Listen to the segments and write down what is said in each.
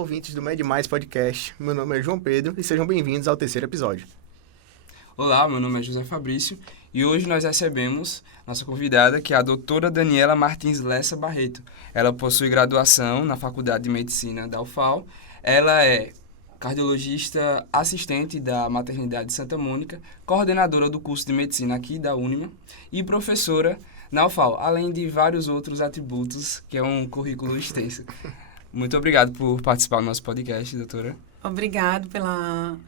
ouvintes do Med Mais Podcast. Meu nome é João Pedro e sejam bem-vindos ao terceiro episódio. Olá, meu nome é José Fabrício e hoje nós recebemos nossa convidada, que é a doutora Daniela Martins Lessa Barreto. Ela possui graduação na Faculdade de Medicina da UFAL. Ela é cardiologista assistente da Maternidade de Santa Mônica, coordenadora do curso de Medicina aqui da Unima e professora na UFAL, além de vários outros atributos, que é um currículo extenso. Muito obrigado por participar do nosso podcast, doutora. Obrigado pela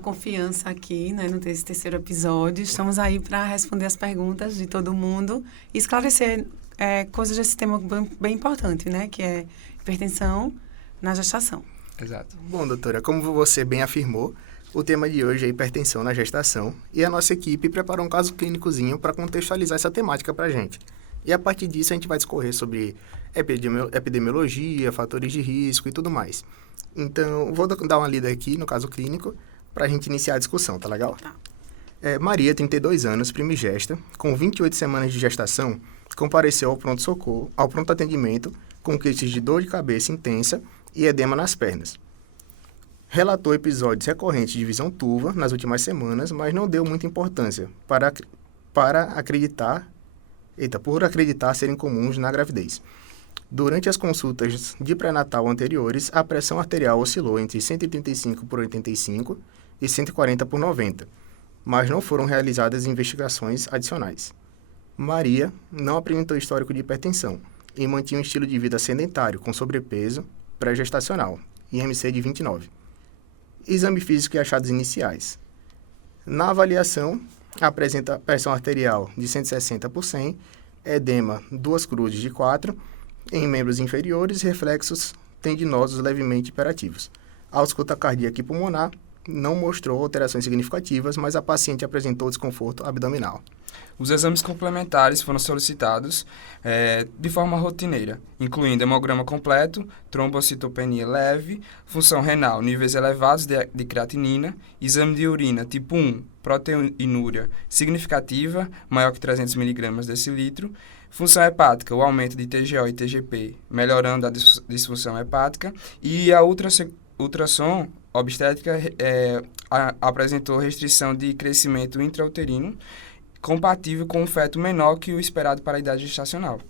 confiança aqui, né, no terceiro episódio. Estamos aí para responder as perguntas de todo mundo e esclarecer coisas desse tema bem importante, né, que é hipertensão na gestação. Exato. Bom, doutora, como você bem afirmou, o tema de hoje é hipertensão na gestação e a nossa equipe preparou um caso clínicozinho para contextualizar essa temática para a gente. E a partir disso a gente vai discorrer sobre epidemiologia, fatores de risco e tudo mais. Então, vou dar uma lida aqui no caso clínico para a gente iniciar a discussão, tá legal? Tá. Maria, 32 anos, primigesta, com 28 semanas de gestação, compareceu ao pronto-socorro, ao pronto atendimento, com queixas de dor de cabeça intensa e edema nas pernas. Relatou episódios recorrentes de visão turva nas últimas semanas, mas não deu muita importância por acreditar serem comuns na gravidez. Durante as consultas de pré-natal anteriores, a pressão arterial oscilou entre 135/85 e 140/90, mas não foram realizadas investigações adicionais. Maria não apresentou histórico de hipertensão e mantinha um estilo de vida sedentário, com sobrepeso pré-gestacional, IMC de 29. Exame físico e achados iniciais. Na avaliação, apresenta pressão arterial de 160/100, edema 2 cruzes de 4, em membros inferiores, reflexos tendinosos levemente hiperativos. A ausculta cardíaca e pulmonar não mostrou alterações significativas, mas a paciente apresentou desconforto abdominal. Os exames complementares foram solicitados de forma rotineira, incluindo hemograma completo, trombocitopenia leve, função renal, níveis elevados de creatinina, exame de urina tipo 1, proteinúria significativa, maior que 300 mg decilitro, função hepática, o aumento de TGO e TGP, melhorando a disfunção hepática, e a ultrassom obstétrica apresentou restrição de crescimento intrauterino, compatível com um feto menor que o esperado para a idade gestacional.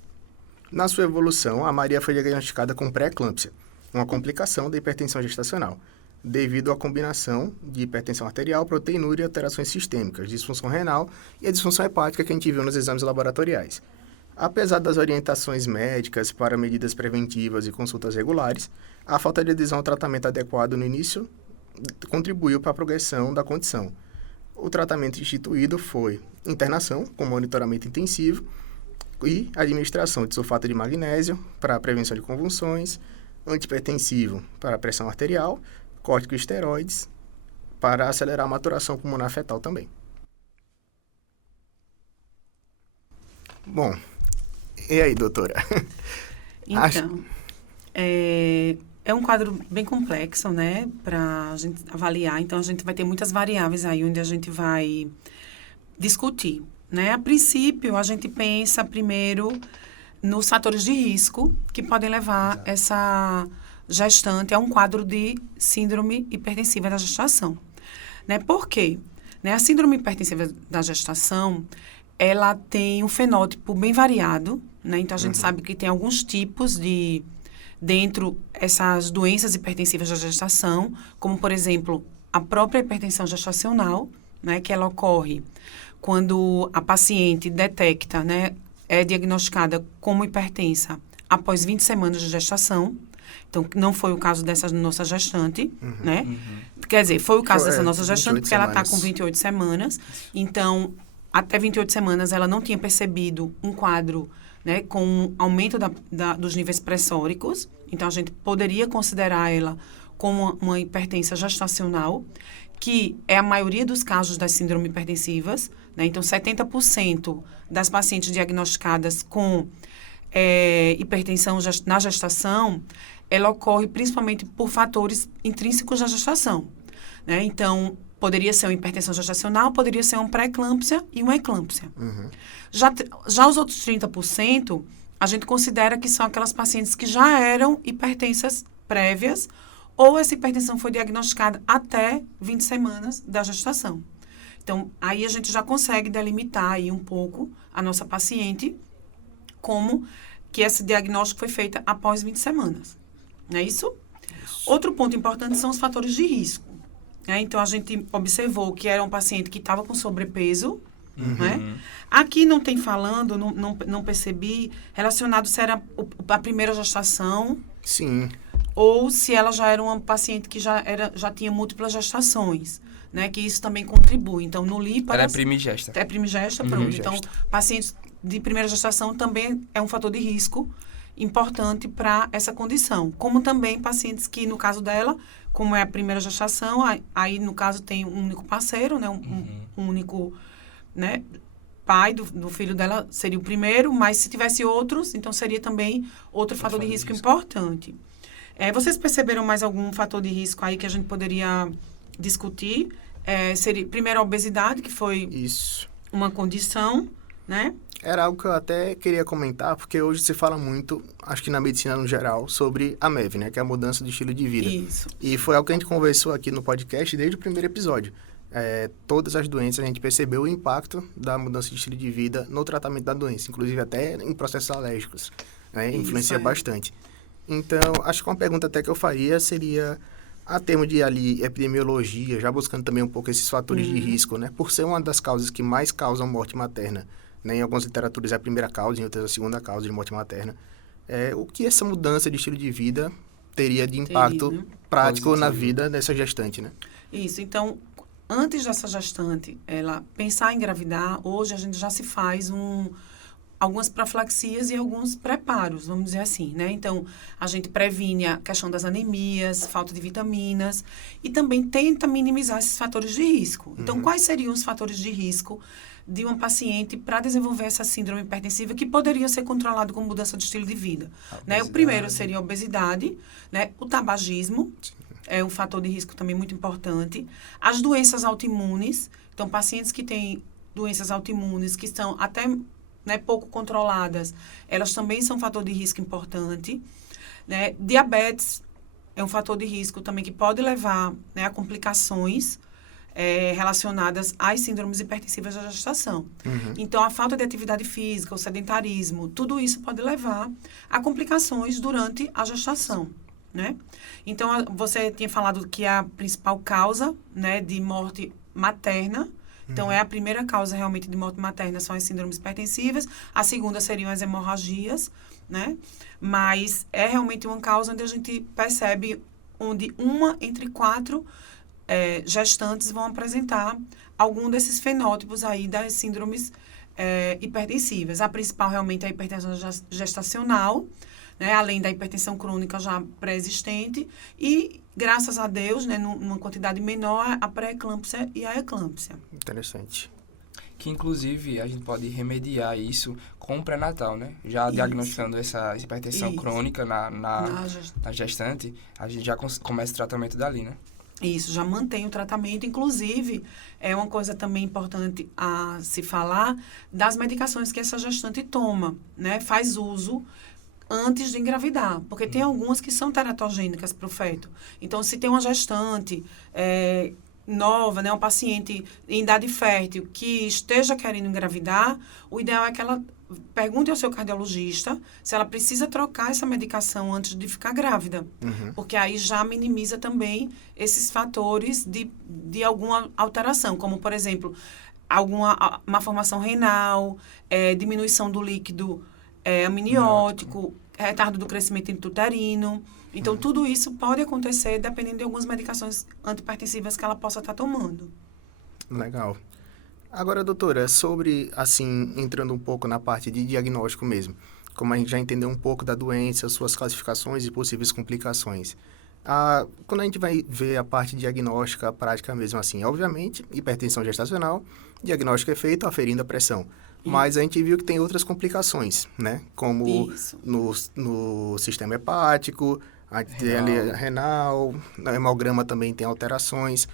Na sua evolução, a Maria foi diagnosticada com pré-eclâmpsia, uma complicação da hipertensão gestacional, devido à combinação de hipertensão arterial, proteinúria e alterações sistêmicas, disfunção renal e a disfunção hepática que a gente viu nos exames laboratoriais. Apesar das orientações médicas para medidas preventivas e consultas regulares, a falta de adesão ao tratamento adequado no início contribuiu para a progressão da condição. O tratamento instituído foi internação com monitoramento intensivo e administração de sulfato de magnésio para a prevenção de convulsões, antihipertensivo para a pressão arterial, corticosteroides para acelerar a maturação pulmonar fetal também. Bom, e aí, doutora? Então, é um quadro bem complexo, né, para a gente avaliar. Então, a gente vai ter muitas variáveis aí onde a gente vai discutir, né? A princípio, a gente pensa primeiro nos fatores de risco que podem levar essa gestante a um quadro de síndrome hipertensiva da gestação, né? Por quê? Né? A síndrome hipertensiva da gestação, ela tem um fenótipo bem variado, né? Então, a gente sabe que tem alguns tipos dentro essas doenças hipertensivas da gestação, como, por exemplo, a própria hipertensão gestacional, né? Que ela ocorre quando a paciente detecta, né? É diagnosticada como hipertensa após 20 semanas de gestação. Então, não foi o caso dessa nossa gestante, né? Quer dizer, foi o caso dessa nossa gestante, porque ela está com 28 semanas. Então, até 28 semanas, ela não tinha percebido um quadro, né, com aumento dos níveis pressóricos. Então, a gente poderia considerar ela como uma hipertensa gestacional, que é a maioria dos casos das síndromes hipertensivas, né? Então, 70% das pacientes diagnosticadas com hipertensão na gestação, ela ocorre principalmente por fatores intrínsecos da gestação, né? Então, poderia ser uma hipertensão gestacional, poderia ser uma pré-eclâmpsia e uma eclâmpsia. Já os outros 30%, a gente considera que são aquelas pacientes que já eram hipertensas prévias ou essa hipertensão foi diagnosticada até 20 semanas da gestação. Então, aí a gente já consegue delimitar aí um pouco a nossa paciente como que esse diagnóstico foi feito após 20 semanas. Não é isso? Outro ponto importante são os fatores de risco. Né? Então, a gente observou que era um paciente que estava com sobrepeso. Né? Aqui não tem falando, não percebi, relacionado se era a primeira gestação. Sim. Ou se ela já era uma paciente que já tinha múltiplas gestações. Né? Que isso também contribui. Então, no LIPA... Ela é primigesta. É primigesta, pronto. Então, pacientes de primeira gestação também é um fator de risco importante para essa condição. Como também pacientes que, no caso dela, como é a primeira gestação, aí no caso tem um único parceiro, né? Um único, né? Pai do filho dela seria o primeiro, mas se tivesse outros, então seria também outro fator de risco importante. Vocês perceberam mais algum fator de risco aí que a gente poderia discutir? Seria, primeiro, a obesidade, que foi uma condição, né? Era algo que eu até queria comentar, porque hoje se fala muito, acho que na medicina no geral, sobre a MEV, né? Que é a mudança de estilo de vida. Isso. E foi algo que a gente conversou aqui no podcast desde o primeiro episódio. Todas as doenças, a gente percebeu o impacto da mudança de estilo de vida no tratamento da doença, inclusive até em processos alérgicos, né? Influencia bastante. Então, acho que uma pergunta até que eu faria seria, a termo de ali, epidemiologia, já buscando também um pouco esses fatores de risco, né? Por ser uma das causas que mais causam morte materna, né? Em algumas literaturas é a primeira causa, em outras a segunda causa de morte materna. O que essa mudança de estilo de vida teria de impacto prático positivo na vida dessa gestante, né? Isso, então, antes dessa gestante, ela pensar em engravidar, hoje a gente já se faz algumas profilaxias e alguns preparos, vamos dizer assim, né? Então, a gente previne a questão das anemias, falta de vitaminas e também tenta minimizar esses fatores de risco. Então, quais seriam os fatores de risco de uma paciente para desenvolver essa síndrome hipertensiva que poderia ser controlado com mudança de estilo de vida? Né? O primeiro seria a obesidade, né? O tabagismo é um fator de risco também muito importante. As doenças autoimunes, então, pacientes que têm doenças autoimunes que estão até, né, pouco controladas, elas também são um fator de risco importante. Né? Diabetes é um fator de risco também que pode levar, né, a complicações relacionadas às síndromes hipertensivas da gestação. Então, a falta de atividade física, o sedentarismo, tudo isso pode levar a complicações durante a gestação. Né? Então, você tinha falado que a principal causa, né, de morte materna, então, é a primeira causa realmente de morte materna, são as síndromes hipertensivas. A segunda seriam as hemorragias, né? Mas é realmente uma causa onde a gente percebe onde 1 entre 4 gestantes vão apresentar algum desses fenótipos aí das síndromes hipertensivas. A principal realmente é a hipertensão gestacional, né? Além da hipertensão crônica já pré-existente e, graças a Deus, né, numa quantidade menor, a pré-eclâmpsia e a eclâmpsia. Interessante. Que, inclusive, a gente pode remediar isso com o pré-natal, né? Já diagnosticando essa hipertensão crônica na gestante, a gente já começa o tratamento dali, né? Isso, já mantém o tratamento. Inclusive, é uma coisa também importante a se falar das medicações que essa gestante toma, né? Faz uso antes de engravidar, porque tem algumas que são teratogênicas para o feto. Então, se tem uma gestante nova, né, um paciente em idade fértil que esteja querendo engravidar, o ideal é que ela pergunte ao seu cardiologista se ela precisa trocar essa medicação antes de ficar grávida, porque aí já minimiza também esses fatores de alguma alteração, como, por exemplo, alguma malformação renal, diminuição do líquido amniótico, retardo do crescimento intrauterino. Então, tudo isso pode acontecer dependendo de algumas medicações antihipertensivas que ela possa estar tomando. Legal. Agora, doutora, sobre, assim, entrando um pouco na parte de diagnóstico mesmo, como a gente já entendeu um pouco da doença, suas classificações e possíveis complicações. Quando a gente vai ver a parte diagnóstica, prática mesmo assim, obviamente, hipertensão gestacional, diagnóstico é feito aferindo a pressão. Mas a gente viu que tem outras complicações, né? Como no sistema hepático, renal, no hemograma também tem alterações.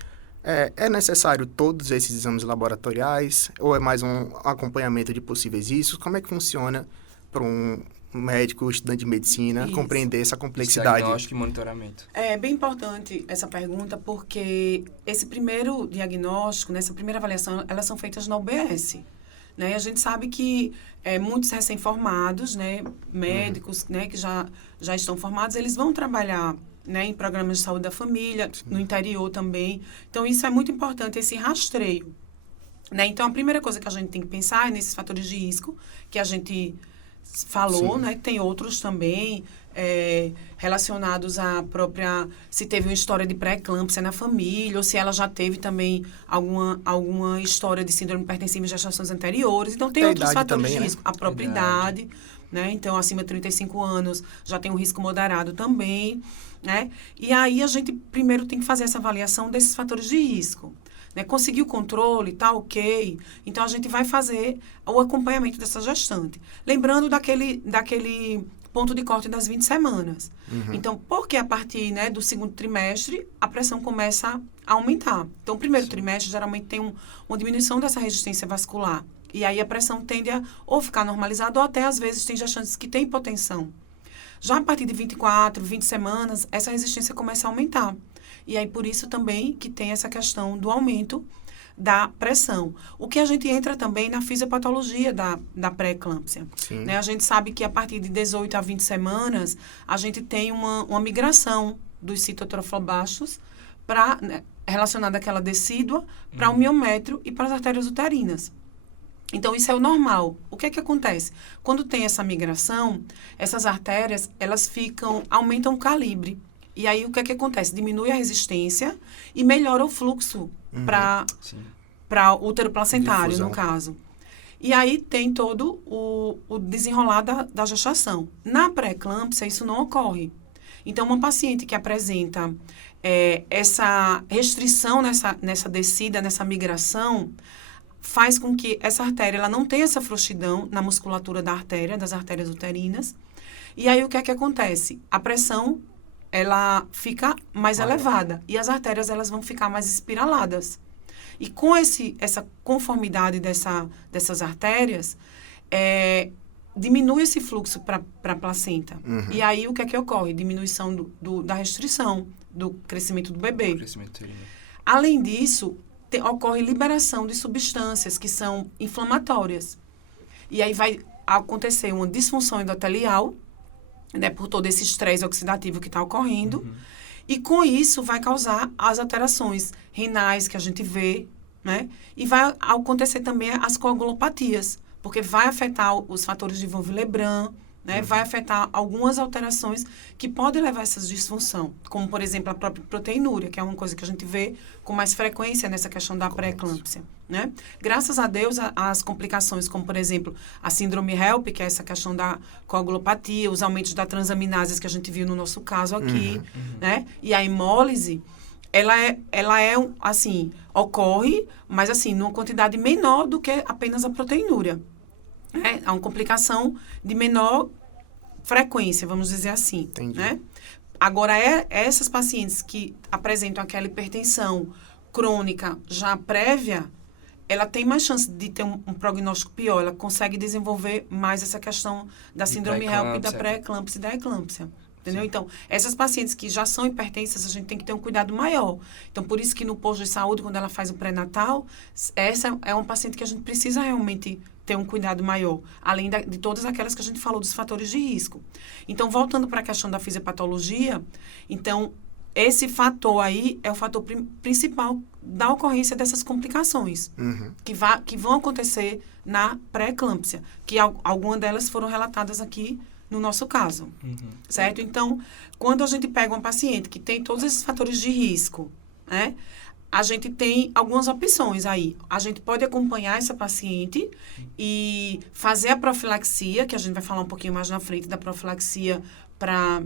É necessário todos esses exames laboratoriais ou é mais um acompanhamento de possíveis riscos? Como é que funciona para um médico, estudante de medicina, Isso. compreender essa complexidade? Diagnóstico e monitoramento. É bem importante essa pergunta, porque esse primeiro diagnóstico, essa primeira avaliação, elas são feitas na UBS. Né? E a gente sabe que muitos recém-formados, né, médicos, né, que já estão formados, eles vão trabalhar, né, em programas de saúde da família, no interior também. Então, isso é muito importante, esse rastreio. Né? Então, a primeira coisa que a gente tem que pensar é nesses fatores de risco, que a gente falou, né? Tem outros também relacionados à própria... Se teve uma história de pré-eclâmpsia na família, ou se ela já teve também alguma história de síndrome hipertensiva em gestações anteriores. Então, tem outros fatores também, de risco. Né? A própria idade, né? Então, acima de 35 anos, já tem um risco moderado também, né? E aí, a gente primeiro tem que fazer essa avaliação desses fatores de risco. Né? Conseguir o controle, tá ok. Então, a gente vai fazer o acompanhamento dessa gestante. Lembrando daquele ponto de corte das 20 semanas. Então, porque a partir, né, do segundo trimestre, a pressão começa a aumentar. Então, o primeiro trimestre, geralmente, tem uma diminuição dessa resistência vascular. E aí, a pressão tende a ou ficar normalizada, ou até, às vezes, tem gestantes que têm hipotensão. Já a partir de 24, 20 semanas, essa resistência começa a aumentar. E aí, por isso também que tem essa questão do aumento da pressão. O que a gente entra também na fisiopatologia da pré-eclâmpsia. Né? A gente sabe que a partir de 18 a 20 semanas, a gente tem uma migração dos citotrofoblastos relacionada àquela decídua para o miomέτrio e para as artérias uterinas. Então, isso é o normal. O que é que acontece? Quando tem essa migração, essas artérias, elas aumentam o calibre. E aí, o que é que acontece? Diminui a resistência e melhora o fluxo para o útero placentário, no caso. E aí, tem todo o desenrolar da gestação. Na pré-eclâmpsia, isso não ocorre. Então, uma paciente que apresenta essa restrição nessa descida, nessa migração, faz com que essa artéria ela não tenha essa frouxidão na musculatura da artéria, das artérias uterinas. E aí, o que é que acontece? A pressão ela fica mais elevada e as artérias elas vão ficar mais espiraladas. E com essa conformidade dessas artérias, diminui esse fluxo para a placenta. E aí, o que é que ocorre? Diminuição da restrição, do crescimento do bebê. Além disso, ocorre liberação de substâncias que são inflamatórias. E aí vai acontecer uma disfunção endotelial, né, por todo esse estresse oxidativo que está ocorrendo. E com isso vai causar as alterações renais que a gente vê, né? E vai acontecer também as coagulopatias, porque vai afetar os fatores de von Willebrand, né? Vai afetar algumas alterações que podem levar a essa disfunção, como, por exemplo, a própria proteinúria, que é uma coisa que a gente vê com mais frequência nessa questão da pré-eclâmpsia, né? Graças a Deus, as complicações, como, por exemplo, a síndrome HELP, que é essa questão da coagulopatia, os aumentos da transaminases que a gente viu no nosso caso aqui, né? E a hemólise, ela é assim, ocorre, mas assim, numa quantidade menor do que apenas a proteinúria. É uma complicação de menor frequência, vamos dizer assim. Entendi. Né? Agora, essas pacientes que apresentam aquela hipertensão crônica já prévia, ela tem mais chance de ter um prognóstico pior. Ela consegue desenvolver mais essa questão da síndrome HELP, da pré-eclâmpsia e da eclâmpsia. Entendeu? Sim. Então, essas pacientes que já são hipertensas, a gente tem que ter um cuidado maior. Então, por isso que no posto de saúde, quando ela faz o pré-natal, essa é uma paciente que a gente precisa realmente ter um cuidado maior, além de todas aquelas que a gente falou dos fatores de risco. Então, voltando para a questão da fisiopatologia, então, esse fator aí é o fator principal da ocorrência dessas complicações, que vão acontecer na pré-eclâmpsia, que algumas delas foram relatadas aqui no nosso caso, certo? Então, quando a gente pega uma paciente que tem todos esses fatores de risco, né? A gente tem algumas opções aí. A gente pode acompanhar essa paciente e fazer a profilaxia, que a gente vai falar um pouquinho mais na frente da profilaxia para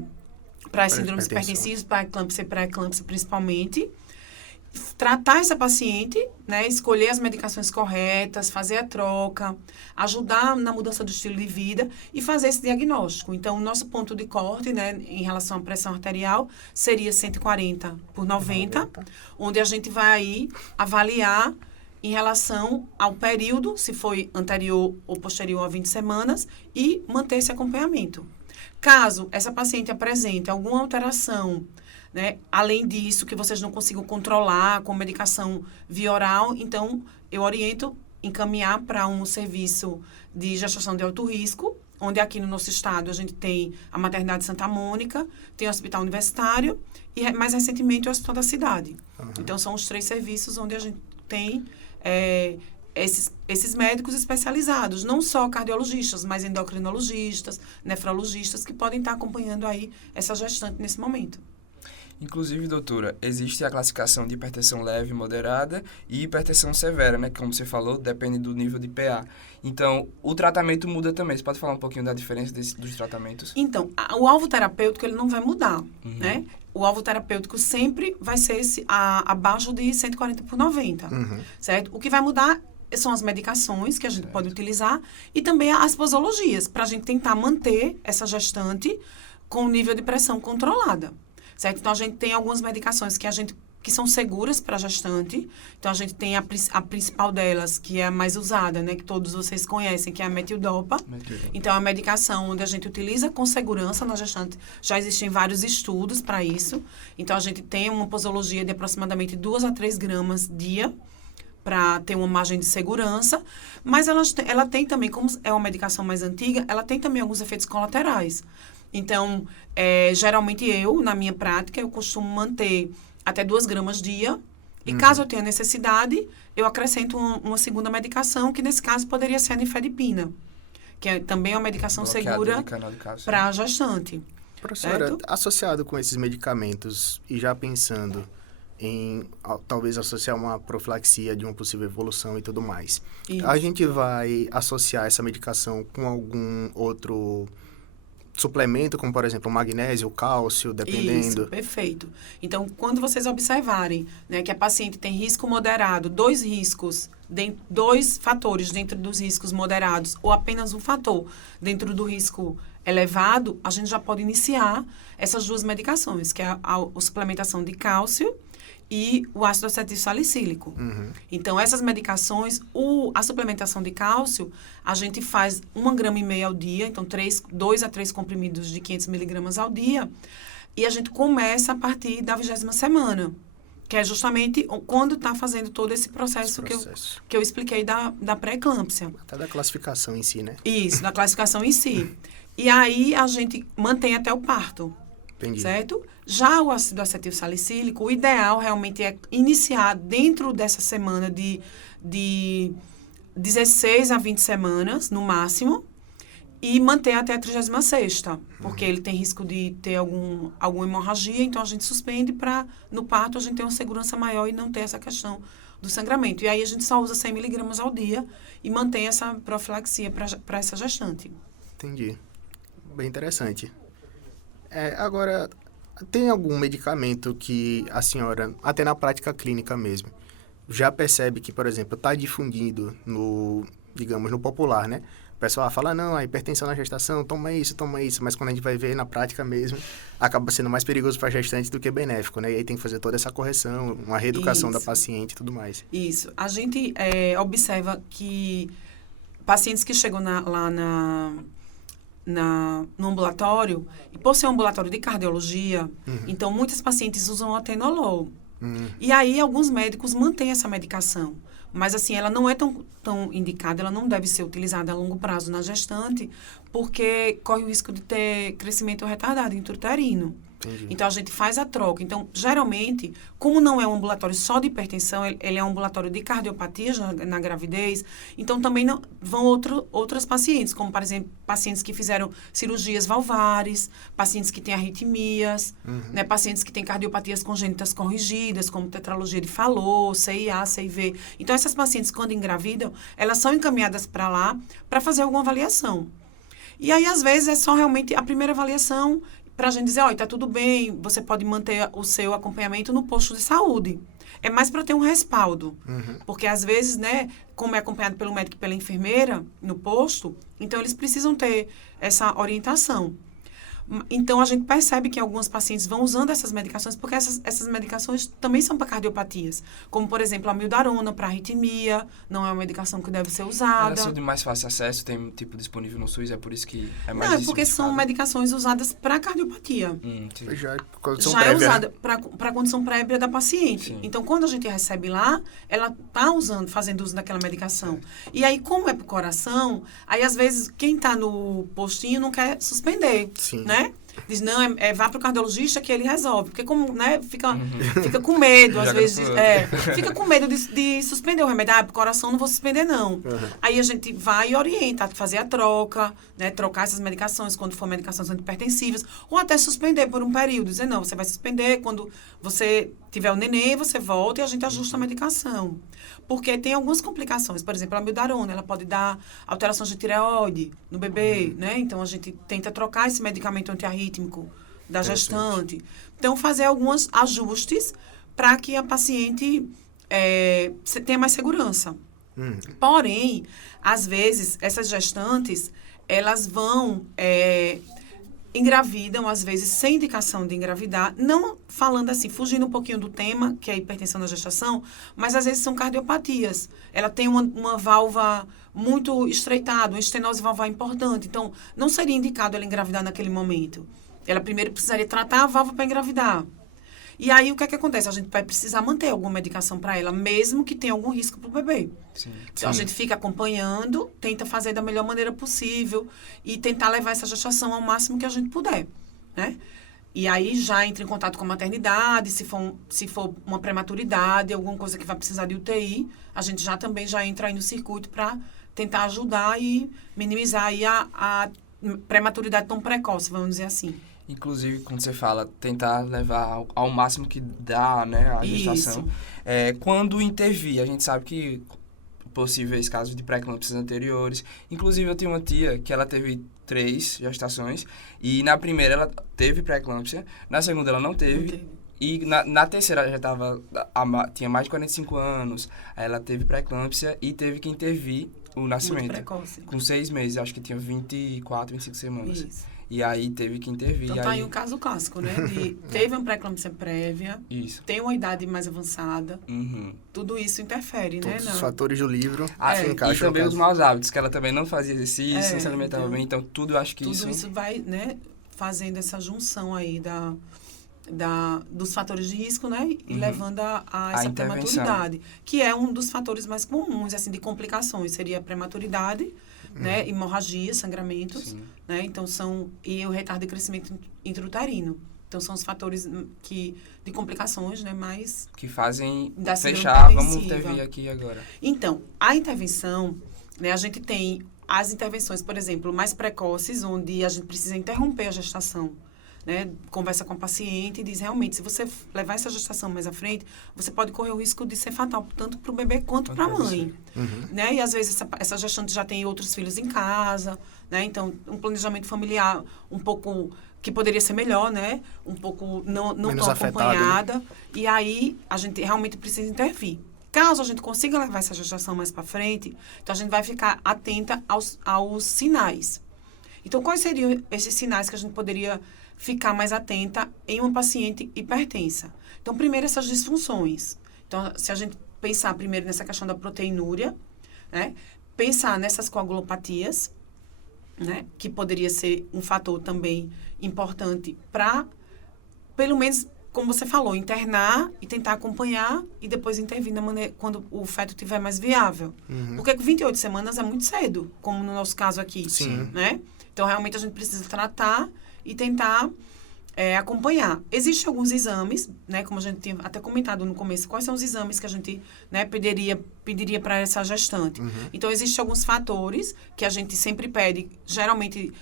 as síndromes hipertensivas, para eclâmpsia e pré-eclâmpsia principalmente. Tratar essa paciente, né, escolher as medicações corretas, fazer a troca, ajudar na mudança do estilo de vida e fazer esse diagnóstico. Então, o nosso ponto de corte, né, em relação à pressão arterial, seria 140 por 90, onde a gente vai aí avaliar em relação ao período, se foi anterior ou posterior a 20 semanas, e manter esse acompanhamento. Caso essa paciente apresente alguma alteração, né, além disso, que vocês não consigam controlar com medicação via oral, então eu oriento encaminhar para um serviço de gestação de alto risco, onde aqui no nosso estado a gente tem a Maternidade Santa Mônica, tem o Hospital Universitário e, mais recentemente, o Hospital da Cidade. Uhum. Então, são os 3 serviços onde a gente tem esses médicos especializados, não só cardiologistas, mas endocrinologistas, nefrologistas, que podem estar acompanhando aí essa gestante nesse momento. Inclusive, doutora, existe a classificação de hipertensão leve, moderada e hipertensão severa, né? Como você falou, depende do nível de PA. Então, o tratamento muda também. Você pode falar um pouquinho da diferença dos tratamentos? Então, o alvo terapêutico, ele não vai mudar, né? O alvo terapêutico sempre vai ser abaixo de 140/90, certo? O que vai mudar são as medicações que a gente pode utilizar e também as posologias, para a gente tentar manter essa gestante com o nível de pressão controlada. Certo? Então, a gente tem algumas medicações que são seguras para a gestante. Então, a gente tem a principal delas, que é a mais usada, né? Que todos vocês conhecem, que é a metildopa. Então, é uma medicação onde a gente utiliza com segurança na gestante. Já existem vários estudos para isso. Então, a gente tem uma posologia de aproximadamente 2 a 3 gramas dia, para ter uma margem de segurança. Mas ela tem também, como é uma medicação mais antiga, ela tem também alguns efeitos colaterais. Então, geralmente na minha prática, eu costumo manter até 2 gramas dia. E caso eu tenha necessidade, eu acrescento uma segunda medicação, que nesse caso poderia ser a nifedipina, que também é uma medicação segura para a gestante. Professora, certo? Associado com esses medicamentos e já pensando em talvez associar uma profilaxia de uma possível evolução e tudo mais, a gente vai associar essa medicação com algum outro suplemento, como, por exemplo, o magnésio, o cálcio, dependendo? Isso, perfeito. Então, quando vocês observarem, né, que a paciente tem risco moderado, 2 fatores dentro dos riscos moderados, ou apenas um fator dentro do risco elevado, a gente já pode iniciar essas 2 medicações, que é a suplementação de cálcio e o ácido acetil salicílico. Então, essas medicações, a suplementação de cálcio, a gente faz 1,5 gramas ao dia, então 2 a 3 comprimidos de 500 miligramas ao dia, e a gente começa a partir da 20ª semana, que é justamente quando está fazendo todo esse processo. Que eu expliquei da pré-eclâmpsia. Até da classificação em si, né? Isso, da classificação em si. E aí, a gente mantém até o parto. Entendi. Certo? Já o ácido acetil salicílico, o ideal realmente é iniciar dentro dessa semana de 16 a 20 semanas, no máximo, e manter até a 36ª, porque ele tem risco de ter alguma hemorragia, então a gente suspende para, no parto, a gente ter uma segurança maior e não ter essa questão do sangramento. E aí a gente só usa 100 miligramas ao dia e mantém essa profilaxia para essa gestante. Entendi. Bem interessante. Agora, tem algum medicamento que a senhora, até na prática clínica mesmo, já percebe que, por exemplo, está difundido no popular, né? O pessoal fala, não, a hipertensão na gestação, toma isso, mas quando a gente vai ver na prática mesmo, acaba sendo mais perigoso para a gestante do que benéfico, né? E aí tem que fazer toda essa correção, uma reeducação da paciente e tudo mais. Isso. A gente observa que pacientes que chegam lá no ambulatório, e por ser um ambulatório de cardiologia, então muitas pacientes usam atenolol. E aí alguns médicos mantêm essa medicação. Mas assim, ela não é tão indicada, ela não deve ser utilizada a longo prazo na gestante, porque corre o risco de ter crescimento retardado intrauterino. Entendi. Então, a gente faz a troca. Então, geralmente, como não é um ambulatório só de hipertensão, ele é um ambulatório de cardiopatias na gravidez, então também vão outras pacientes, como, por exemplo, pacientes que fizeram cirurgias valvares, pacientes que têm arritmias, né, pacientes que têm cardiopatias congênitas corrigidas, como tetralogia de Fallot, CIA, CIV. Então, essas pacientes, quando engravidam, elas são encaminhadas para lá para fazer alguma avaliação. E aí, às vezes, é só realmente a primeira avaliação para a gente dizer, está tudo bem, você pode manter o seu acompanhamento no posto de saúde. É mais para ter um respaldo. Porque, às vezes, né, como é acompanhado pelo médico e pela enfermeira no posto, então eles precisam ter essa orientação. Então, a gente percebe que alguns pacientes vão usando essas medicações, porque essas medicações também são para cardiopatias. Como, por exemplo, a amiodarona para arritmia, não é uma medicação que deve ser usada. Elas são de mais fácil acesso, tem tipo disponível no SUS, é por isso que é mais Não, é porque são medicações usadas para cardiopatia. Já é condição Já é prévia, usada para a condição prévia da paciente. Sim. Então, quando a gente recebe lá, ela está fazendo uso daquela medicação. E aí, como é para o coração, aí às vezes quem está no postinho não quer suspender, Sim. né? Diz, não, vá para o cardiologista que ele resolve. Porque como, né, fica com medo, às vezes, fica com medo de suspender o remédio. Pro coração não vou suspender, não. Aí a gente vai e orienta a fazer a troca, né, trocar essas medicações quando for medicações antipertensivas, ou até suspender por um período. Dizer, não, você vai suspender quando você tiver o neném, você volta e a gente ajusta a medicação. Porque tem algumas complicações. Por exemplo, a amiodarona, ela pode dar alterações de tireoide no bebê, né? Então, a gente tenta trocar esse medicamento antiarrítmico da gestante. Então, fazer alguns ajustes para que a paciente tenha mais segurança. Porém, às vezes, essas gestantes, elas vão... engravidam, às vezes, sem indicação de engravidar, não falando assim, fugindo um pouquinho do tema, que é a hipertensão na gestação, mas às vezes são cardiopatias. Ela tem uma válvula muito estreitada, uma estenose valvar importante, então não seria indicado ela engravidar naquele momento. Ela primeiro precisaria tratar a válvula para engravidar. E aí, o que é que acontece? A gente vai precisar manter alguma medicação para ela, mesmo que tenha algum risco para o bebê. Sim. Então, a gente fica acompanhando, tenta fazer da melhor maneira possível e tentar levar essa gestação ao máximo que a gente puder, né? E aí, já entra em contato com a maternidade, se for uma prematuridade, alguma coisa que vai precisar de UTI, a gente já entra aí no circuito para tentar ajudar e minimizar aí a prematuridade tão precoce, vamos dizer assim. Inclusive, quando você fala, tentar levar ao máximo que dá, né, a gestação. Quando intervir, a gente sabe que possíveis casos de pré-eclâmpsias anteriores. Inclusive, eu tenho uma tia que ela teve 3 gestações e na primeira ela teve pré-eclâmpsia, na segunda ela não teve. E na terceira ela já tinha mais de 45 anos, aí ela teve pré-eclâmpsia e teve que intervir o nascimento. Muito precoce. Com 6 meses, acho que tinha 24, 25 semanas. Isso. E aí teve que intervir. Então, tá aí um caso clássico, né? Teve uma pré-eclâmpsia prévia, tem uma idade mais avançada, tudo isso interfere, todos né? Os fatores do livro se e encaixam. também os maus hábitos, que ela também não fazia exercício, não se alimentava bem, então tudo eu acho que tudo isso vai, né, fazendo essa junção aí dos fatores de risco, né? E levando a essa prematuridade, que é um dos fatores mais comuns, assim, de complicações. Seria a prematuridade, né? Hemorragia, sangramentos, né? Então, e o retardo de crescimento intrauterino. Então, são os fatores de complicações, né? Mais... que fazem da fechar, vamos intervir aqui agora. Então, a intervenção, né? A gente tem as intervenções, por exemplo, mais precoces, onde a gente precisa interromper a gestação, né? Conversa com a paciente e diz, realmente, se você levar essa gestação mais à frente, você pode correr o risco de ser fatal, tanto para o bebê quanto para a mãe. Né? E, às vezes, essa gestante já tem outros filhos em casa, né? Então, um planejamento familiar um pouco que poderia ser melhor, né? Um pouco não tão acompanhada. Né? E aí, a gente realmente precisa intervir. Caso a gente consiga levar essa gestação mais para frente, então a gente vai ficar atenta aos sinais. Então, quais seriam esses sinais que a gente poderia ficar mais atenta em uma paciente hipertensa? Então, primeiro, essas disfunções. Então, se a gente pensar primeiro nessa questão da proteinúria, né? Pensar nessas coagulopatias, né? Que poderia ser um fator também importante para, pelo menos, como você falou, internar e tentar acompanhar e depois intervir quando o feto estiver mais viável. Porque 28 semanas é muito cedo, como no nosso caso aqui. Sim. Né? Então, realmente, a gente precisa tratar e tentar acompanhar. Existem alguns exames, né, como a gente tinha até comentado no começo, quais são os exames que a gente, né, pediria para essa gestante. Então, existem alguns fatores que a gente sempre pede, geralmente,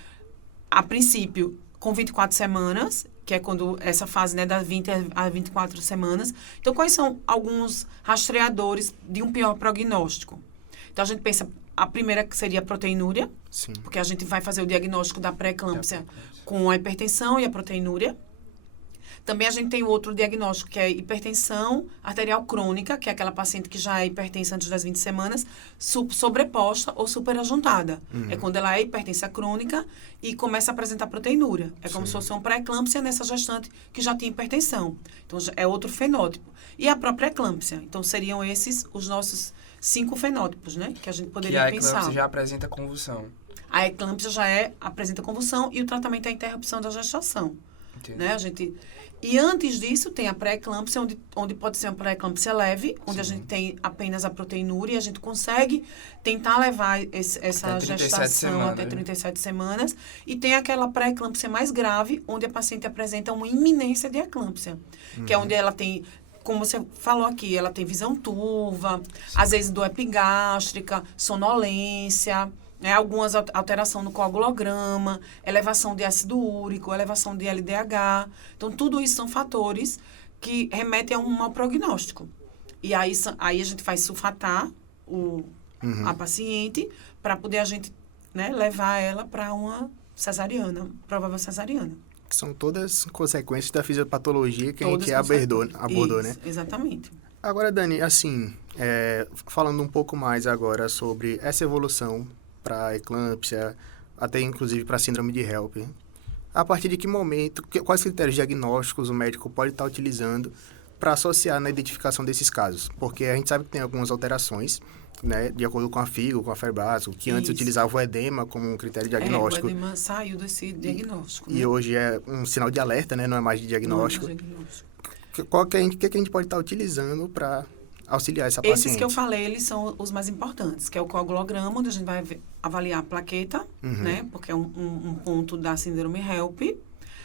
a princípio, com 24 semanas, que é quando essa fase, né, das 20 a 24 semanas. Então, quais são alguns rastreadores de um pior prognóstico? Então, a gente pensa, a primeira que seria a proteinúria, porque a gente vai fazer o diagnóstico da pré-eclâmpsia com a hipertensão e a proteinúria. Também a gente tem outro diagnóstico, que é hipertensão arterial crônica, que é aquela paciente que já é hipertensa antes das 20 semanas, sobreposta ou superajuntada. É quando ela é hipertensa crônica e começa a apresentar proteinúria. É como se fosse uma pré-eclâmpsia nessa gestante que já tinha hipertensão. Então, é outro fenótipo. E a própria eclâmpsia. Então, seriam esses os nossos 5 fenótipos, né? Que a gente poderia pensar. Que a eclâmpsia já apresenta convulsão. A eclâmpsia apresenta convulsão e o tratamento é a interrupção da gestação. Né? E antes disso, tem a pré-eclâmpsia, onde pode ser uma pré-eclâmpsia leve, onde a gente tem apenas a proteinúria e a gente consegue tentar levar essa gestação até 37 semanas. E tem aquela pré-eclâmpsia mais grave, onde a paciente apresenta uma iminência de eclâmpsia, que é onde ela tem, como você falou aqui, ela tem visão turva, às vezes dor epigástrica, sonolência, né, algumas alteração no coagulograma, elevação de ácido úrico, elevação de LDH. Então, tudo isso são fatores que remetem a um mau prognóstico. E aí a gente faz sulfatar a paciente para poder a gente, né, levar ela para uma cesariana, provável cesariana. Que são todas consequências da fisiopatologia que todas a gente abordou, né? Exatamente. Agora, Dani, assim, falando um pouco mais agora sobre essa evolução para a eclâmpsia, até inclusive para a síndrome de HELP. A partir de que momento, quais critérios diagnósticos o médico pode estar utilizando para associar na identificação desses casos? Porque a gente sabe que tem algumas alterações, né, de acordo com a FIGO, com a FEBRASO, que antes utilizava o edema como um critério diagnóstico. O edema saiu desse diagnóstico. E hoje é um sinal de alerta, né, não é mais de diagnóstico. O que a gente pode estar utilizando para auxiliar essa paciente? Esses que eu falei, eles são os mais importantes, que é o coagulograma, onde a gente vai avaliar a plaqueta, né? Porque é um ponto da síndrome HELP.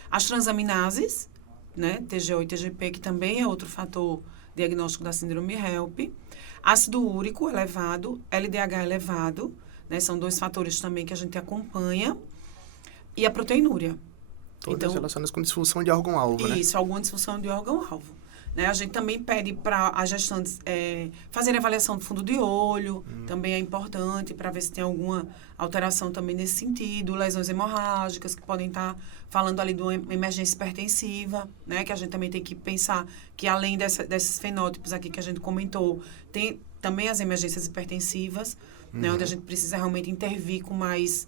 As transaminases, né? TGO e TGP, que também é outro fator diagnóstico da síndrome HELP. Ácido úrico elevado, LDH elevado, né? São 2 fatores também que a gente acompanha. E a proteinúria. Todas relacionadas com disfunção de órgão-alvo, né? Isso, alguma disfunção de órgão-alvo. Né? A gente também pede para as gestantes fazer avaliação do fundo de olho, também é importante para ver se tem alguma alteração também nesse sentido, lesões hemorrágicas, que podem estar falando ali de uma emergência hipertensiva, né? Que a gente também tem que pensar que além desses fenótipos aqui que a gente comentou, tem também as emergências hipertensivas, né? Onde a gente precisa realmente intervir com mais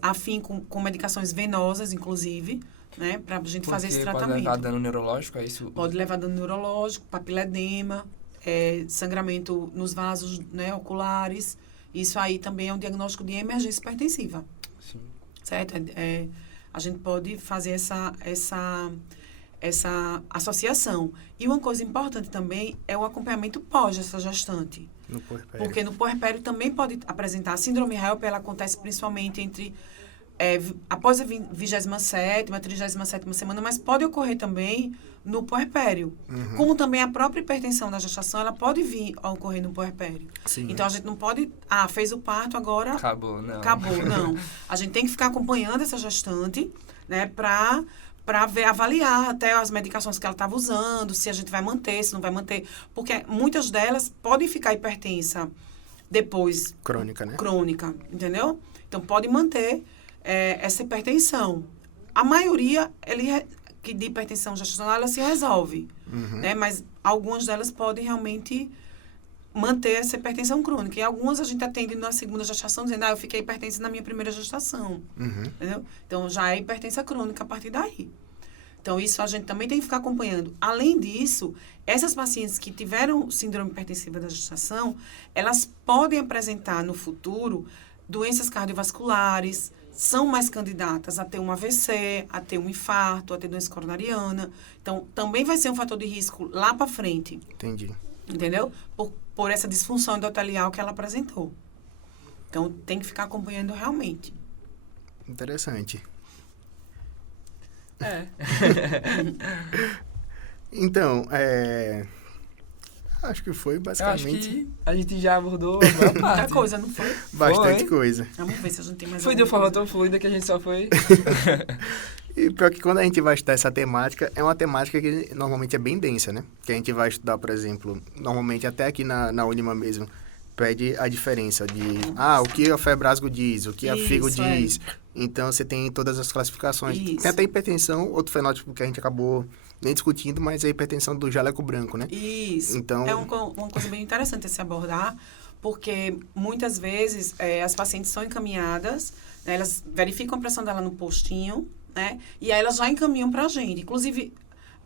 afinco com medicações venosas, inclusive, né, para a gente fazer esse tratamento. Pode levar dano neurológico, é isso? Pode levar dano neurológico, papiledema, sangramento nos vasos, né, oculares. Isso aí também é um diagnóstico de emergência hipertensiva. Sim. Certo? A gente pode fazer essa associação. E uma coisa importante também é o acompanhamento pós essa gestante. No puerpério. Porque no puerpério também pode apresentar a síndrome HELP, ela acontece principalmente entre após a 27ª, 37ª semana, mas pode ocorrer também no puerpério. Como também a própria hipertensão da gestação, ela pode vir a ocorrer no puerpério. Sim. Então, a gente não pode... fez o parto, agora... Acabou, não. A gente tem que ficar acompanhando essa gestante, né, para avaliar até as medicações que ela estava usando, se a gente vai manter, se não vai manter. Porque muitas delas podem ficar hipertensa depois. Crônica, né? Crônica, entendeu? Então, pode manter essa hipertensão. A maioria de hipertensão gestacional, ela se resolve, né? Mas algumas delas podem realmente manter essa hipertensão crônica. E algumas a gente atende na segunda gestação, dizendo, eu fiquei hipertensa na minha primeira gestação. Entendeu? Então, já é hipertensa crônica a partir daí. Então, isso a gente também tem que ficar acompanhando. Além disso, essas pacientes que tiveram síndrome hipertensiva da gestação, elas podem apresentar no futuro doenças cardiovasculares, são mais candidatas a ter um AVC, a ter um infarto, a ter doença coronariana. Então, também vai ser um fator de risco lá para frente. Entendi. Entendeu? Por essa disfunção endotelial que ela apresentou. Então, tem que ficar acompanhando realmente. Interessante. Então, acho que foi basicamente... Eu acho que a gente já abordou muita coisa, não foi? Bastante coisa. Vamos ver se a gente tem mais Foi de uma forma tão fluida que a gente só foi... E pior que quando a gente vai estudar essa temática, é uma temática que normalmente é bem densa, né? Que a gente vai estudar, por exemplo, normalmente até aqui na Unima mesmo, pede a diferença de o que a Febrasgo diz, o que a Figo diz. Então, você tem todas as classificações. Tem até hipertensão, outro fenótipo que a gente acabou nem discutindo, mas é a hipertensão do jaleco branco, né? Isso. Então, é uma coisa bem interessante a se abordar, porque muitas vezes as pacientes são encaminhadas, né, elas verificam a pressão dela no postinho, né? E aí elas já encaminham para a gente. Inclusive,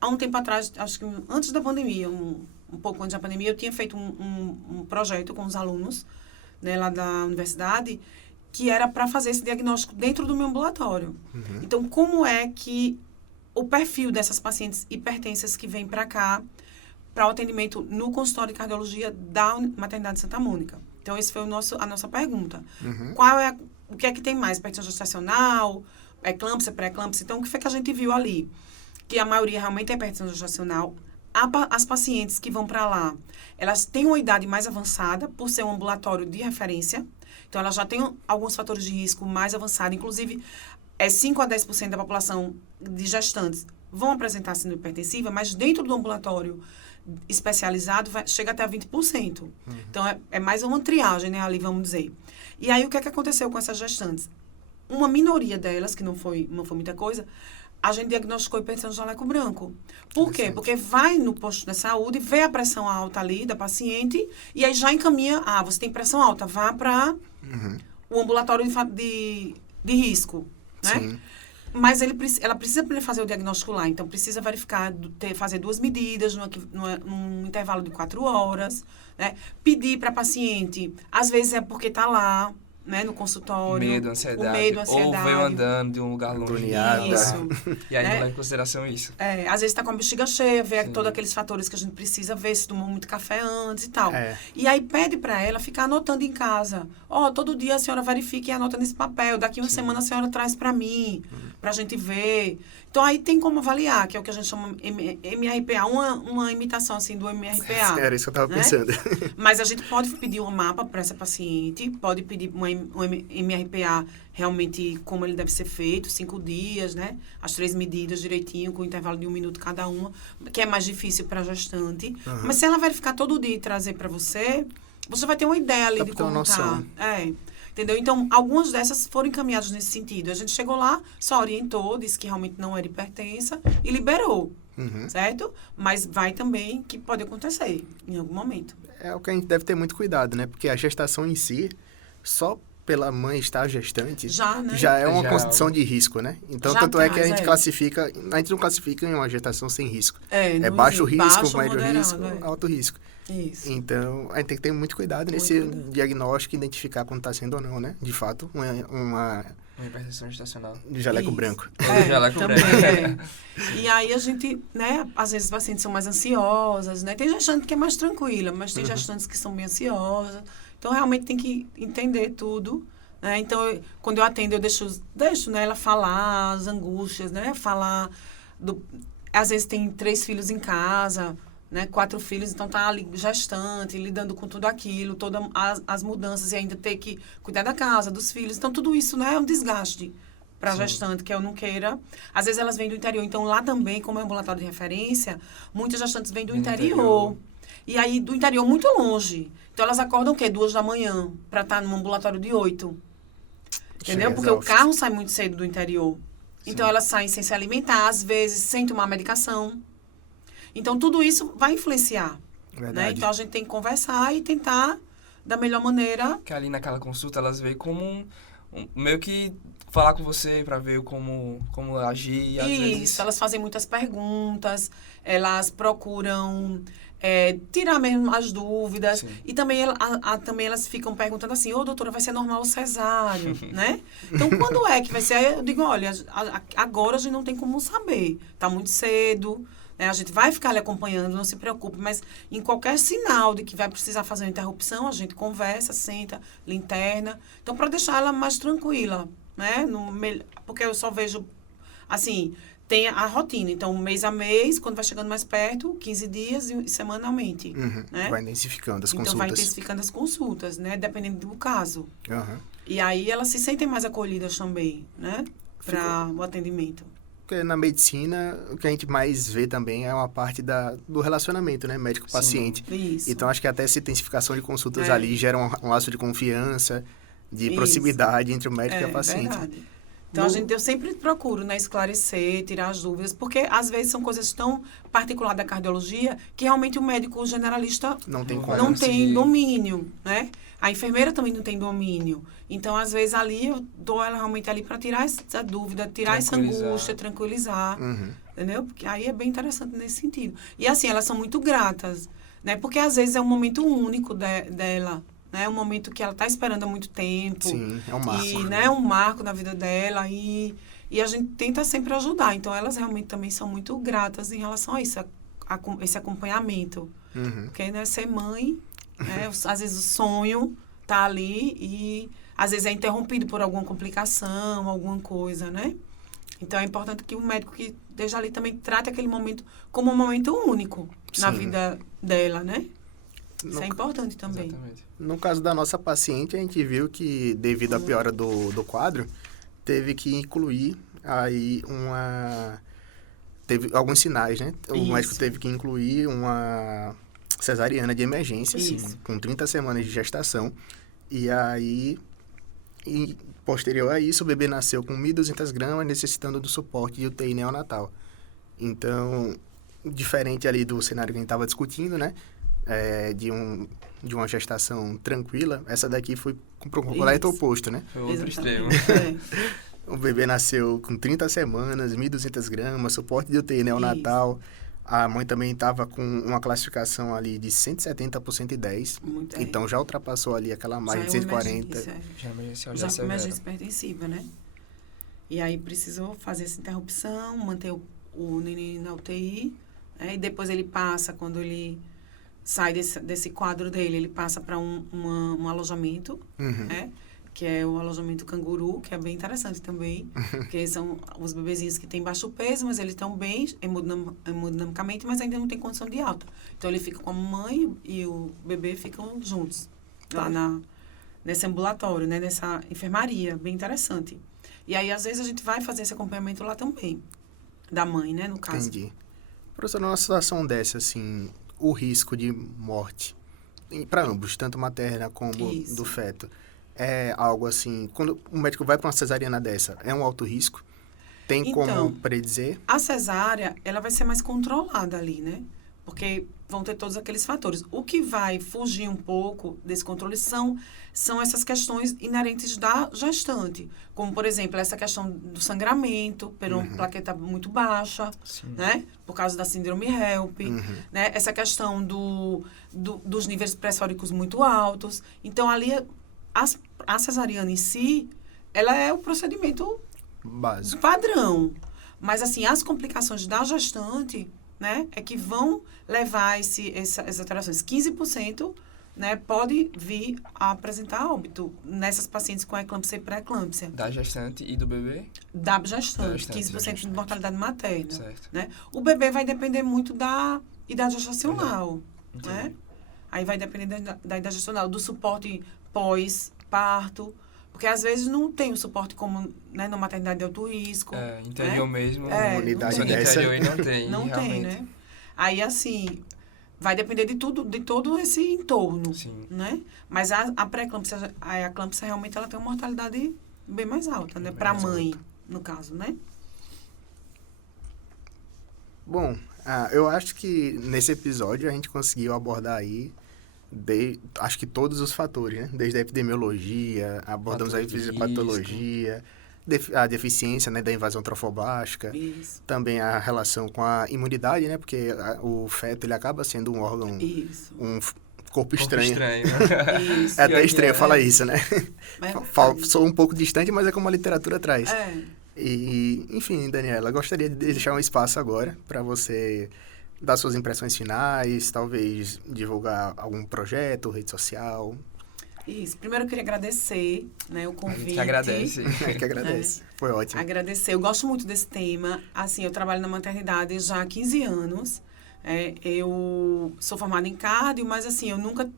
há um tempo atrás, acho que antes da pandemia, um pouco antes da pandemia, eu tinha feito um projeto com os alunos, né, lá da universidade, que era para fazer esse diagnóstico dentro do meu ambulatório. Uhum. Então, como é que o perfil dessas pacientes hipertensas que vêm para cá, para o atendimento no consultório de cardiologia da Maternidade Santa Mônica? Então, essa foi a nossa pergunta. Uhum. O que é que tem mais? Hipertensão gestacional, eclâmpsia, pré-eclâmpsia? Então, o que foi que a gente viu ali? Que a maioria realmente é hipertensão gestacional. As pacientes que vão para lá, elas têm uma idade mais avançada, por ser um ambulatório de referência. Então, elas já têm alguns fatores de risco mais avançados. Inclusive, 5 a 10% da população de gestantes vão apresentar síndrome hipertensiva, mas dentro do ambulatório especializado chega até a 20%. Uhum. Então, é mais uma triagem, né, ali, vamos dizer. E aí, o que é que aconteceu com essas gestantes? Uma minoria delas, que não foi muita coisa, a gente diagnosticou hipertensão do jaleco branco. Por quê? Porque vai no posto de saúde, vê a pressão alta ali da paciente e aí já encaminha, você tem pressão alta, vá para o ambulatório de risco, né? Sim. Mas ela precisa fazer o diagnóstico lá, então precisa verificar, fazer 2 medidas num intervalo de 4 horas, né? Pedir para a paciente, às vezes é porque está lá, né, no consultório. Medo, ansiedade. Ou veio andando de um lugar longe. Isso. E aí não leva em consideração isso. Às vezes está com a bexiga cheia, vê todos aqueles fatores que a gente precisa ver, se tomou muito café antes e tal. E aí pede para ela ficar anotando em casa. Todo dia a senhora verifica e anota nesse papel. Daqui uma semana a senhora traz para mim, para a gente ver. Então, aí tem como avaliar, que é o que a gente chama MRPA, uma imitação, assim, do MRPA. Era isso que eu estava pensando. Mas a gente pode pedir um mapa para essa paciente, pode pedir um MRPA realmente como ele deve ser feito, 5 dias, né? As 3 medidas direitinho, com intervalo de 1 minuto cada uma, que é mais difícil para a gestante. Uhum. Mas se ela verificar todo dia e trazer para você vai ter uma ideia ali de como tá. Entendeu? Então, algumas dessas foram encaminhadas nesse sentido. A gente chegou lá, só orientou, disse que realmente não era hipertensa e liberou, certo? Mas vai também que pode acontecer em algum momento. É o que a gente deve ter muito cuidado, né? Porque a gestação em si, só pela mãe estar gestante, já é uma condição de risco, né? Então, tanto é que a gente classifica, a gente não classifica em uma gestação sem risco. É baixo risco, médio risco, alto risco. Isso. Então, a gente tem que ter muito cuidado nesse diagnóstico e identificar quando está sendo ou não, né? De fato, uma hipertensão gestacional. De jaleco branco. Jaleco também branco. E aí a gente, né? Às vezes os pacientes são mais ansiosas, né? Tem gestante que é mais tranquila, mas tem gestantes que são bem ansiosas. Então, realmente tem que entender tudo, né? Então, quando eu atendo, eu deixo, né, ela falar as angústias, né? Falar às vezes tem 3 filhos em casa, né? 4 filhos, então tá ali gestante, lidando com tudo aquilo, todas as mudanças e ainda ter que cuidar da casa, dos filhos. Então, tudo isso, né, é um desgaste para a gestante, que eu não queira. Às vezes elas vêm do interior. Então, lá também, como é um ambulatório de referência, muitas gestantes vêm do interior. E aí, do interior, muito longe. Então, elas acordam o quê? 2 da manhã, para estar num ambulatório de 8. Entendeu? Porque o carro sai muito cedo do interior. Então, elas saem sem se alimentar, às vezes, sem tomar medicação. Então, tudo isso vai influenciar. Né? Então, a gente tem que conversar e tentar, da melhor maneira... Que ali naquela consulta, elas veem como meio que falar com você para ver como agir. E às vezes... elas fazem muitas perguntas, elas procuram... tirar mesmo as dúvidas. Sim. E também, também elas ficam perguntando assim, doutora, vai ser normal o cesáreo, né? Então, quando é que vai ser? Eu digo, olha, agora a gente não tem como saber. Tá muito cedo, né? A gente vai ficar ali acompanhando, não se preocupe, mas em qualquer sinal de que vai precisar fazer uma interrupção, a gente conversa, senta, interna. Então, para deixar ela mais tranquila, né? Porque eu só vejo, assim... Tem a rotina, então, mês a mês, quando vai chegando mais perto, 15 dias e semanalmente. Né? Vai intensificando as consultas. Então, vai intensificando as consultas, né? Dependendo do caso. Uhum. E aí, elas se sentem mais acolhidas também, né? Para o atendimento. Porque na medicina, o que a gente mais vê também é uma parte do relacionamento, né? Médico-paciente. Isso. Então, acho que até essa intensificação de consultas ali gera um laço de confiança, de proximidade entre o médico e a paciente. Verdade. Então, eu sempre procuro, né, esclarecer, tirar as dúvidas, porque às vezes são coisas tão particulares da cardiologia que realmente o médico generalista não tem como. não tem domínio, né? A enfermeira também não tem domínio. Então, às vezes, ali eu dou ela realmente ali para tirar essa dúvida, tirar essa angústia, tranquilizar, entendeu? Porque aí é bem interessante nesse sentido. E assim, elas são muito gratas, né? Porque às vezes é um momento único dela, né? Um momento que ela está esperando há muito tempo. Sim, é um marco. E, né, é um marco na vida dela e a gente tenta sempre ajudar. Então, elas realmente também são muito gratas em relação a isso, esse acompanhamento. Porque, né, ser mãe, né, às vezes o sonho tá ali e às vezes é interrompido por alguma complicação, alguma coisa, né? Então, é importante que o médico que esteja ali também trate aquele momento como um momento único na vida dela, né? Isso é importante também. Exatamente. No caso da nossa paciente, a gente viu que, devido à piora do quadro, teve que incluir aí teve alguns sinais, né? O médico teve que incluir uma cesariana de emergência, com 30 semanas de gestação. E aí, posterior a isso, o bebê nasceu com 1.200 gramas, necessitando do suporte de UTI neonatal. Então, diferente ali do cenário que a gente estava discutindo, né? De uma gestação tranquila, essa daqui foi para o completo oposto, né? Foi outro extremo. O bebê nasceu com 30 semanas, 1.200 gramas, suporte de UTI neonatal. A mãe também estava com uma classificação ali de 170 por 110. Então, já ultrapassou ali aquela margem de 140. Já é emergência hipertensiva, né? E aí, precisou fazer essa interrupção, manter o neném na UTI. Né? E depois ele passa, quando ele sai desse quadro dele, ele passa para um alojamento, né? Que é o alojamento canguru, que é bem interessante também, porque são os bebezinhos que têm baixo peso, mas eles estão bem hemodinamicamente, mas ainda não tem condição de alta. Então, ele fica com a mãe e o bebê ficam juntos, lá nesse ambulatório, né? Nessa enfermaria, bem interessante. E aí, às vezes, a gente vai fazer esse acompanhamento lá também, da mãe, né, no caso. Entendi. Professor, numa situação dessa, assim, o risco de morte, para ambos, tanto materna como do feto, é algo assim, quando o médico vai para uma cesariana dessa, é um alto risco? Tem como predizer? A cesárea, ela vai ser mais controlada ali, né? Porque vão ter todos aqueles fatores. O que vai fugir um pouco desse controle são essas questões inerentes da gestante. Como, por exemplo, essa questão do sangramento, por uma plaqueta muito baixa, né? Por causa da síndrome HELP, né? Essa questão dos níveis pressóricos muito altos. Então, ali, a cesariana em si, ela é o procedimento básico, padrão. Mas, assim, as complicações da gestante, né, é que vão levar essas alterações. 15%, né, pode vir a apresentar óbito nessas pacientes com eclâmpsia e pré-eclâmpsia. Da gestante e do bebê? Da gestante, 15% de mortalidade materna. Certo. Né? O bebê vai depender muito da idade gestacional. Né? Aí vai depender da idade gestacional, do suporte pós-parto. Porque, às vezes, não tem o suporte como, né, na maternidade de alto risco. Interior, né? Mesmo. Unidade dessa. Interior não tem. Não tem, né? Aí, assim, vai depender de todo esse entorno. Sim. Né? Mas a pré-eclâmpsia, a eclâmpsia, realmente, ela tem uma mortalidade bem mais alta, né? Para a mãe, no caso, né? Bom, eu acho que nesse episódio a gente conseguiu abordar aí acho que todos os fatores, né? Desde a epidemiologia, abordamos a fisiopatologia, a deficiência, né, da invasão trofoblástica, Isso. também a relação com a imunidade, né? Porque o feto, ele acaba sendo um órgão, um corpo estranho. Isso. É até estranho falar isso, né? Sou um pouco distante, mas é como a literatura traz. E, enfim, Daniela, gostaria de deixar um espaço agora para você dar suas impressões finais, talvez divulgar algum projeto, rede social. Isso. Primeiro, eu queria agradecer, né, o convite. A gente agradece. Que agradece. Foi ótimo. Agradecer. Eu gosto muito desse tema. Assim, eu trabalho na maternidade já há 15 anos. Eu sou formada em cardio, mas, assim, eu nunca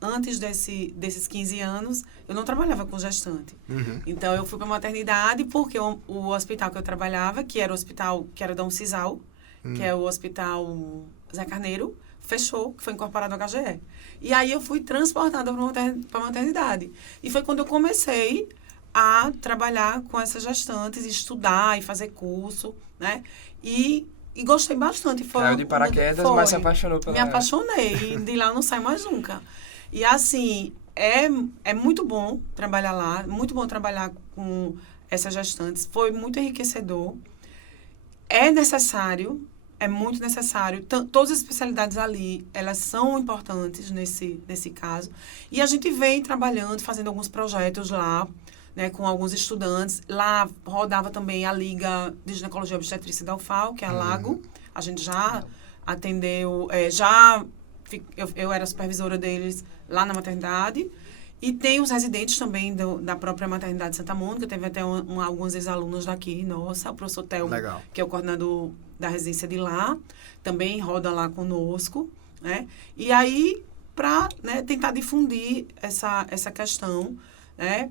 antes desses 15 anos, eu não trabalhava com gestante. Então, eu fui para a maternidade porque o hospital que eu trabalhava, que era o hospital que era da Uncisal, que é o Hospital Zé Carneiro, fechou, que foi incorporado ao HGE. E aí, eu fui transportada para a maternidade. E foi quando eu comecei a trabalhar com essas gestantes, estudar e fazer curso, né? E gostei bastante. Caiu de paraquedas, mas se apaixonou pela... Me apaixonei. E de lá eu não saio mais nunca. E, assim, é muito bom trabalhar lá. Muito bom trabalhar com essas gestantes. Foi muito enriquecedor. É necessário, é muito necessário. Todas as especialidades ali, elas são importantes nesse caso. E a gente vem trabalhando, fazendo alguns projetos lá, né, com alguns estudantes. Lá rodava também a Liga de Ginecologia e Obstetrícia da UFAL, que é a Lago. A gente já atendeu, eu era supervisora deles lá na maternidade. E tem os residentes também da própria maternidade de Santa Mônica. Teve até alguns ex-alunos daqui, nossa, o professor Telmo, que é o coordenador da residência de lá, também roda lá conosco, né? E aí, para, né, tentar difundir essa questão, né,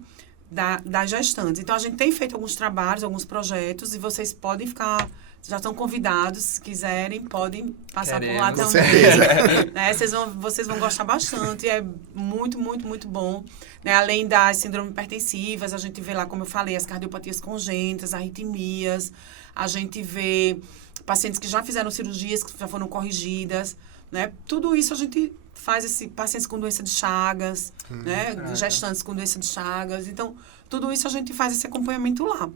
das gestantes. Então, a gente tem feito alguns trabalhos, alguns projetos, e vocês podem ficar... Já estão convidados, se quiserem, podem passar por lá também. Né? Vocês vão gostar bastante, é muito, muito, muito bom. Né? Além das síndromes hipertensivas, a gente vê lá, como eu falei, as cardiopatias congênitas, arritmias, a gente vê pacientes que já fizeram cirurgias, que já foram corrigidas, né? Tudo isso a gente faz, pacientes com doença de Chagas, né? Gestantes com doença de Chagas. Então, tudo isso a gente faz esse acompanhamento lá.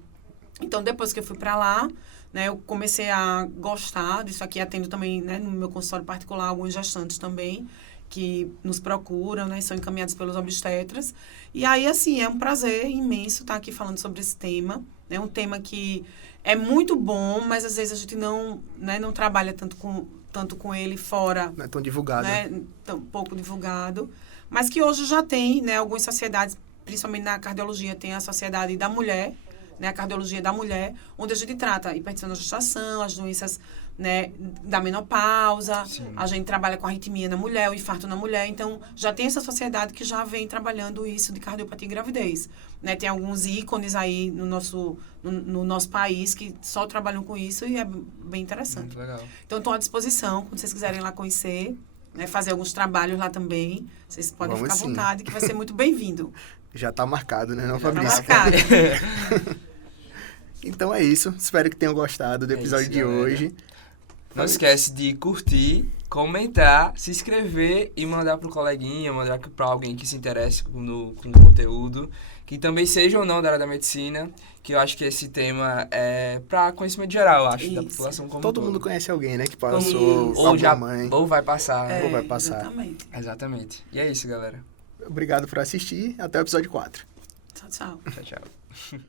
Então, depois que eu fui para lá, né, eu comecei a gostar disso aqui, atendo também, né, no meu consultório particular, alguns gestantes também, que nos procuram, né, são encaminhados pelos obstetras. E aí, assim, é um prazer imenso estar aqui falando sobre esse tema. É um tema que é muito bom, mas às vezes a gente não trabalha tanto com ele fora. Não é tão divulgado. Né, tão pouco divulgado. Mas que hoje já tem, né, algumas sociedades, principalmente na cardiologia, tem a Sociedade da Mulher, né, a cardiologia da mulher, onde a gente trata a hipertensão na gestação, as doenças, né, da menopausa. Sim. A gente trabalha com arritmia na mulher, o infarto na mulher. Então, já tem essa sociedade que já vem trabalhando isso de cardiopatia e gravidez. Né? Tem alguns ícones aí no nosso país que só trabalham com isso e é bem interessante. Muito legal. Então, estou à disposição, quando vocês quiserem lá conhecer, né, fazer alguns trabalhos lá também. Vocês podem ficar à vontade, que vai ser muito bem-vindo. Já está marcado, né, não, já Fabrício? Está marcado. Então é isso. Espero que tenham gostado do episódio de hoje. Não esquece de curtir, comentar, se inscrever e mandar pro coleguinha, mandar para alguém que se interesse com o conteúdo, que também seja ou não da área da medicina, que eu acho que esse tema é para conhecimento geral, eu acho, da população como todo mundo conhece alguém, né, que passou, ou vai passar. Ou vai passar. Exatamente. E é isso, galera. Obrigado por assistir. Até o episódio 4. Tchau, tchau. Tchau, tchau.